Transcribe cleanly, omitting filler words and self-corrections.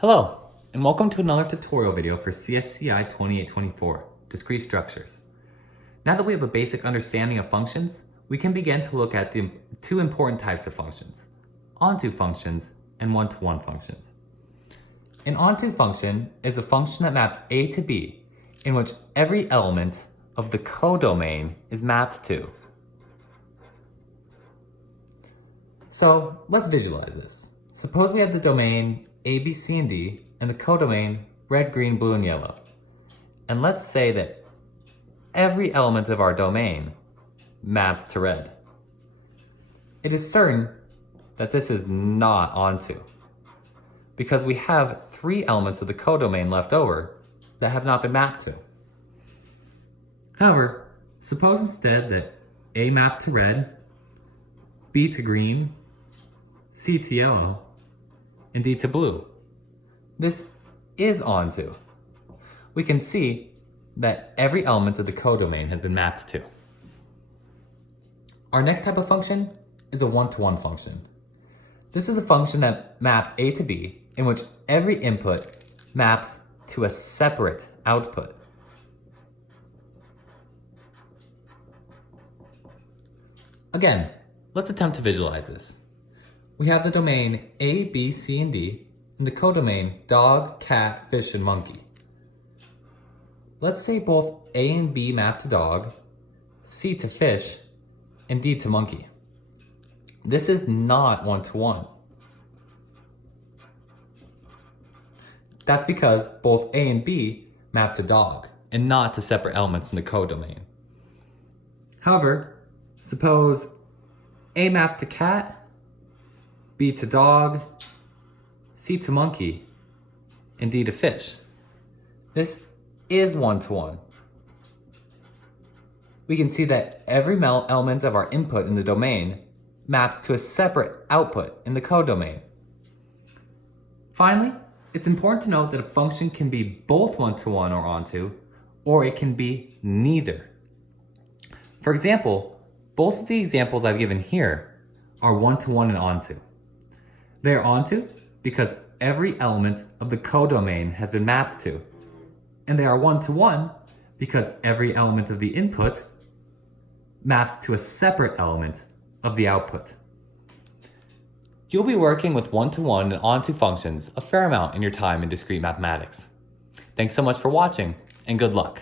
Hello, and welcome to another tutorial video for CSCI 2824, Discrete Structures. Now that we have a basic understanding of functions, we can begin to look at the two important types of functions, onto functions and one-to-one functions. An onto function is a function that maps A to B, in which every element of the codomain is mapped to. So let's visualize this. Suppose we have the domain A, B, C, and D, and the codomain red, green, blue, and yellow. And let's say that every element of our domain maps to red. It is certain that this is not onto, because we have three elements of the codomain left over that have not been mapped to. However, suppose instead that A mapped to red, B to green, C to yellow, and D to blue. This is onto. We can see that every element of the codomain has been mapped to. Our next type of function is a one-to-one function. This is a function that maps A to B, in which every input maps to a separate output. Again, let's attempt to visualize this. We have the domain A, B, C, and D, and the codomain dog, cat, fish, and monkey. Let's say both A and B map to dog, C to fish, and D to monkey. This is not one-to-one. That's because both A and B map to dog, and not to separate elements in the codomain. However, suppose A mapped to cat, B to dog, C to monkey, and D to fish. This is one-to-one. We can see that every element of our input in the domain maps to a separate output in the codomain. Finally, it's important to note that a function can be both one-to-one or onto, or it can be neither. For example, both of the examples I've given here are one-to-one and onto. They are onto because every element of the codomain has been mapped to, and they are one-to-one because every element of the input maps to a separate element of the output. You'll be working with one-to-one and onto functions a fair amount in your time in discrete mathematics. Thanks so much for watching, and good luck.